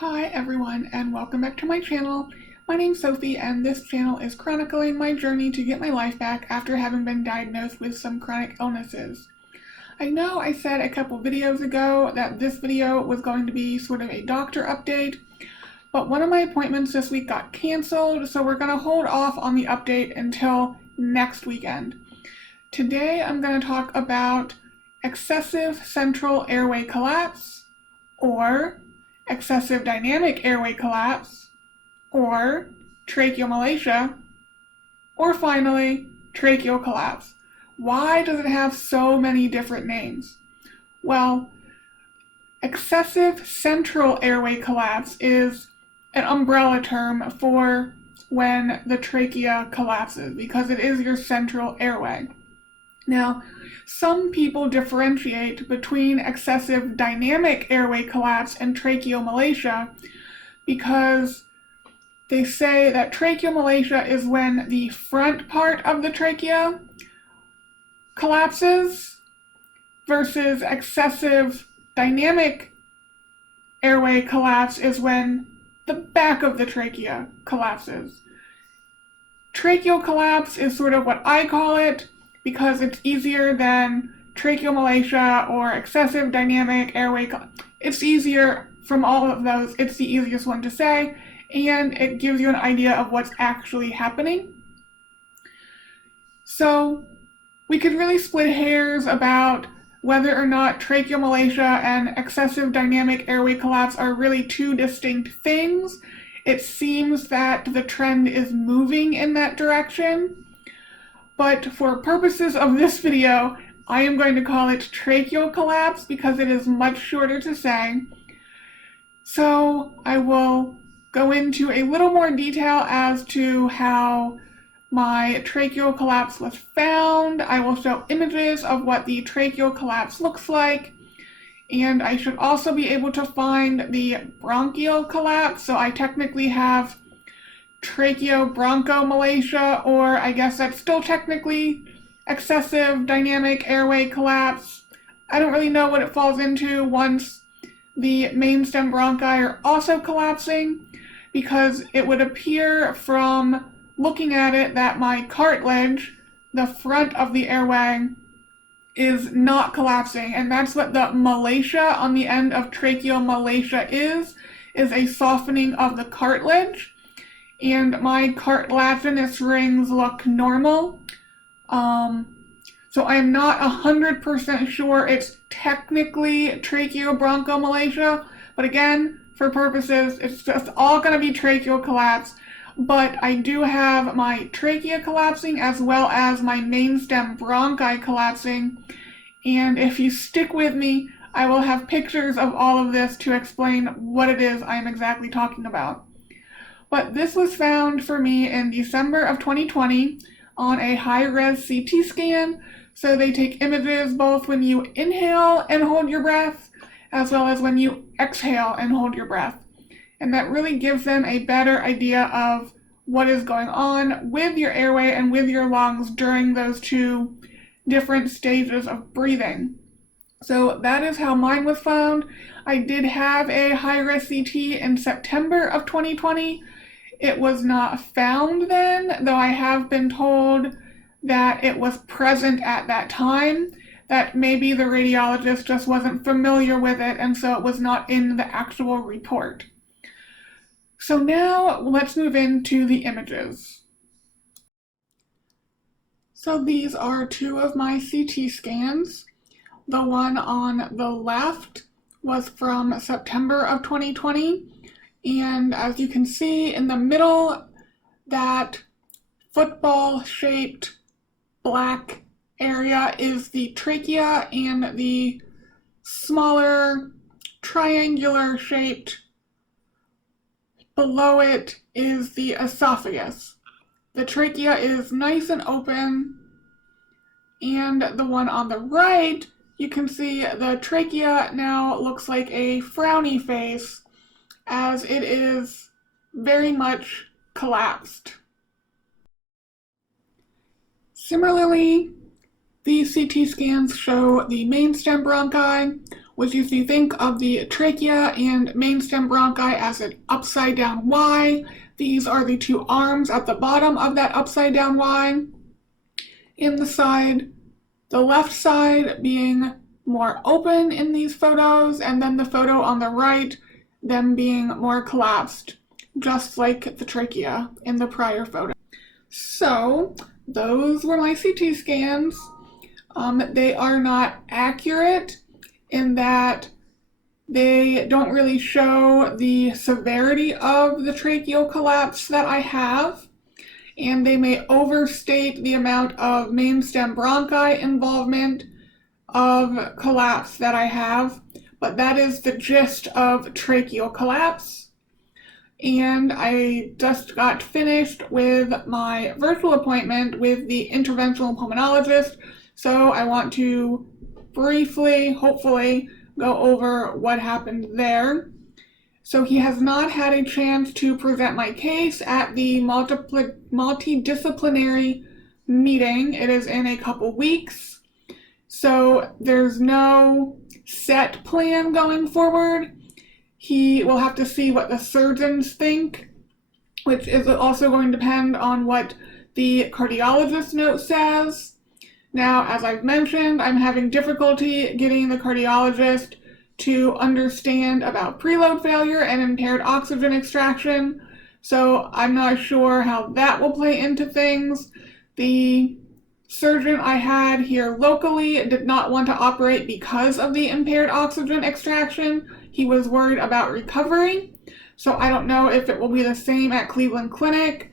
Hi everyone, and welcome back to my channel. My name's Sophie, and this channel is chronicling my journey to get my life back after having been diagnosed with some chronic illnesses. I know I said a couple videos ago that this video was going to be sort of a doctor update, but one of my appointments this week got canceled, so we're going to hold off on the update until next weekend. Today I'm going to talk about excessive central airway collapse, or excessive dynamic airway collapse, or tracheomalacia, or finally, tracheal collapse. Why does it have so many different names? Well, excessive central airway collapse is an umbrella term for when the trachea collapses, because it is your central airway. Now, some people differentiate between excessive dynamic airway collapse and tracheomalacia because they say that tracheomalacia is when the front part of the trachea collapses versus excessive dynamic airway collapse is when the back of the trachea collapses. Tracheal collapse is sort of what I call it, because it's easier than tracheomalacia or excessive dynamic airway collapse. It's easier from all of those. It's the easiest one to say, and it gives you an idea of what's actually happening. So we could really split hairs about whether or not tracheomalacia and excessive dynamic airway collapse are really two distinct things. It seems that the trend is moving in that direction. But for purposes of this video, I am going to call it tracheal collapse because it is much shorter to say. So I will go into a little more detail as to how my tracheal collapse was found. I will show images of what the tracheal collapse looks like. And I should also be able to find the bronchial collapse. So I technically have tracheobronchomalacia, or I guess that's still technically excessive dynamic airway collapse. I don't really know what it falls into once the mainstem bronchi are also collapsing, because it would appear from looking at it that my cartilage, the front of the airway, is not collapsing, and that's what the malacia on the end of tracheomalacia is a softening of the cartilage. And my cartilaginous rings look normal. So I'm not 100% sure it's technically tracheobronchomalacia, but again, for purposes, it's just all going to be tracheal collapse. But I do have my trachea collapsing as well as my mainstem bronchi collapsing. And if you stick with me, I will have pictures of all of this to explain what it is I'm exactly talking about. But this was found for me in December of 2020 on a high-res CT scan. So they take images both when you inhale and hold your breath, as well as when you exhale and hold your breath. And that really gives them a better idea of what is going on with your airway and with your lungs during those two different stages of breathing. So that is how mine was found. I did have a high-res CT in September of 2020. It was not found then, though I have been told that it was present at that time, that maybe the radiologist just wasn't familiar with it, and so it was not in the actual report. So now let's move into the images. So these are two of my CT scans. The one on the left was from September of 2020. And as you can see in the middle, that football-shaped black area is the trachea, and the smaller triangular-shaped below it is the esophagus. The trachea is nice and open, and the one on the right, you can see the trachea now looks like a frowny face, as it is very much collapsed. Similarly, These CT scans show the mainstem bronchi, which if you think of the trachea and mainstem bronchi as an upside down Y, these are the two arms at the bottom of that upside down Y. In the side, the left side being more open in these photos, and then the photo on the right, them being more collapsed, just like the trachea in the prior photo. So, those were my CT scans. They are not accurate in that they don't really show the severity of the tracheal collapse that I have, and they may overstate the amount of mainstem bronchi involvement of collapse that I have, but that is the gist of tracheal collapse. And I just got finished with my virtual appointment with the interventional pulmonologist, so I want to briefly, hopefully, go over what happened there. So he has not had a chance to present my case at the multidisciplinary meeting. It is in a couple weeks. So there's no set plan going forward. He will have to see what the surgeons think, which is also going to depend on what the cardiologist note says. Now, as I've mentioned, I'm having difficulty getting the cardiologist to understand about preload failure and impaired oxygen extraction, so I'm not sure how that will play into things. The surgeon I had here locally did not want to operate because of the impaired oxygen extraction. He was worried about recovery, so I don't know if it will be the same at Cleveland Clinic,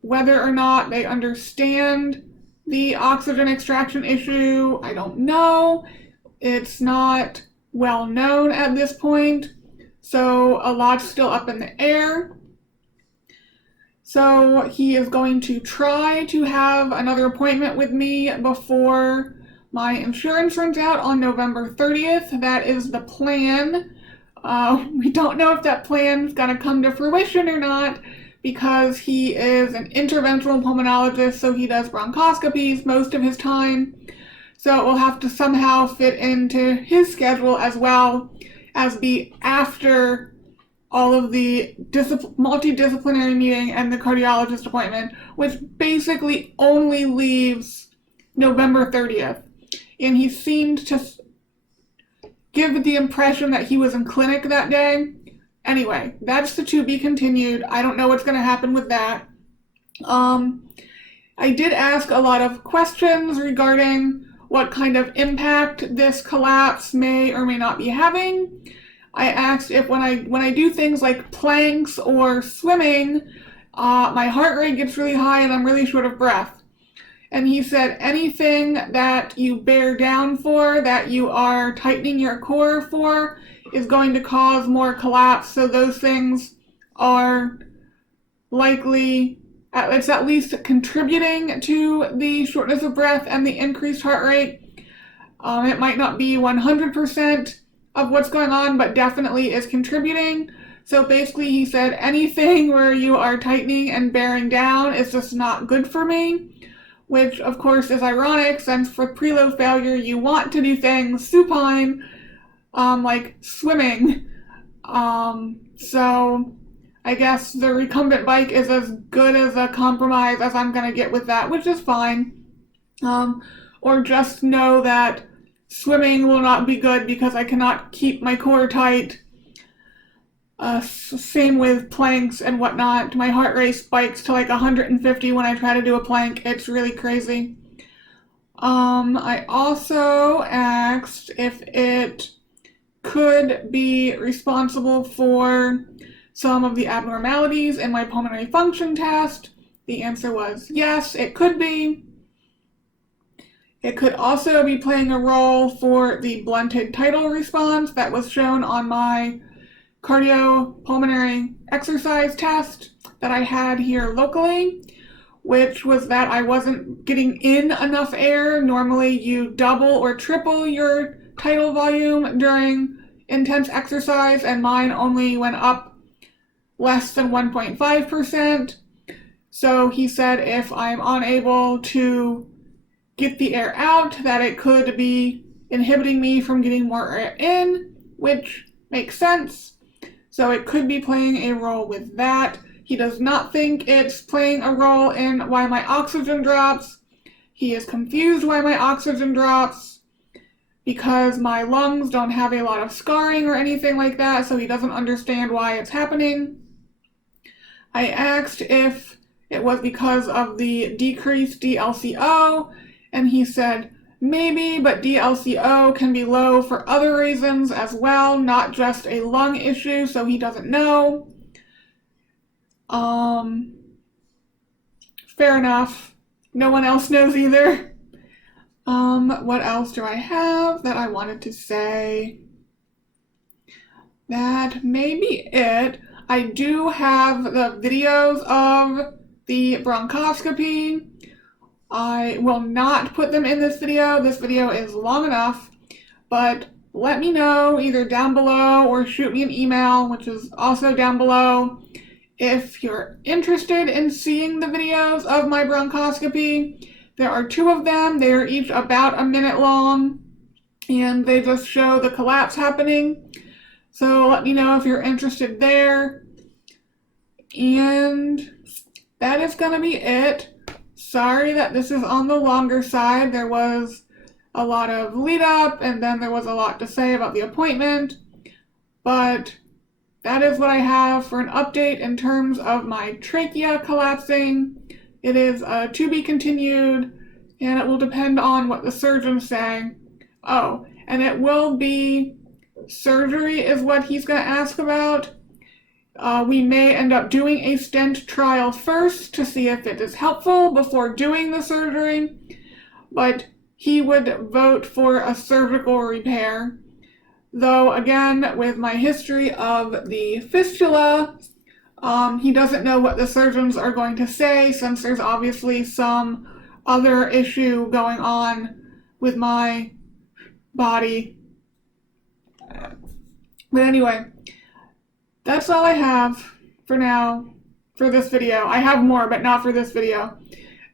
whether or not they understand the oxygen extraction issue. I don't know. It's not well known at this point, so a lot's still up in the air. So he is going to try to have another appointment with me before my insurance runs out on November 30th. That is the plan. We don't know if that plan is going to come to fruition or not, because he is an interventional pulmonologist, so he does bronchoscopies most of his time. So it will have to somehow fit into his schedule as well as be after all of the multidisciplinary meeting and the cardiologist appointment, which basically only leaves November 30th. And he seemed to give the impression that he was in clinic that day. Anyway, that's the to be continued. I don't know what's going to happen with that. I did ask a lot of questions regarding what kind of impact this collapse may or may not be having. I asked if when I do things like planks or swimming, my heart rate gets really high and I'm really short of breath. And he said anything that you bear down for, that you are tightening your core for, is going to cause more collapse. So those things are likely, it's at least contributing to the shortness of breath and the increased heart rate. It might not be 100% of what's going on, but definitely is contributing. So basically he said anything where you are tightening and bearing down is just not good for me, which of course is ironic since for preload failure you want to do things supine, like swimming. So I guess the recumbent bike is as good as a compromise as I'm going to get with that, which is fine. Or just know that swimming will not be good because I cannot keep my core tight. Same with planks and whatnot. My heart rate spikes to like 150 when I try to do a plank. It's really crazy. I also asked if it could be responsible for some of the abnormalities in my pulmonary function test. The answer was yes, it could be. It could also be playing a role for the blunted tidal response that was shown on my cardiopulmonary exercise test that I had here locally, which was that I wasn't getting in enough air. Normally you double or triple your tidal volume during intense exercise, and mine only went up less than 1.5%. So he said if I'm unable to get the air out, that it could be inhibiting me from getting more air in, which makes sense. So it could be playing a role with that. He does not think it's playing a role in why my oxygen drops. He is confused why my oxygen drops because my lungs don't have a lot of scarring or anything like that, so he doesn't understand why it's happening. I asked if it was because of the decreased DLCO, and he said maybe, but DLCO can be low for other reasons as well, not just a lung issue, so he doesn't know. Fair enough. No one else knows either. What else do I have that I wanted to say? That may be it. I do have the videos of the bronchoscopy. I will not put them in this video. This video is long enough, but let me know either down below or shoot me an email, which is also down below, if you're interested in seeing the videos of my bronchoscopy. There are 2 of them. They are each about a minute long, and they just show the collapse happening. So let me know if you're interested there. And that is going to be it. Sorry that this is on the longer side. There was a lot of lead up, and then there was a lot to say about the appointment. But that is what I have for an update in terms of my trachea collapsing. It is to be continued, and it will depend on what the surgeons say. Oh, and it will be surgery is what he's going to ask about. We may end up doing a stent trial first to see if it is helpful before doing the surgery, but he would vote for a surgical repair. Though, again, with my history of the fistula, he doesn't know what the surgeons are going to say, since there's obviously some other issue going on with my body. But anyway, that's all I have for now for this video. I have more, but not for this video.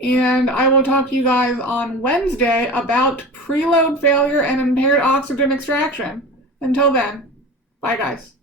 And I will talk to you guys on Wednesday about preload failure and impaired oxygen extraction. Until then, bye guys.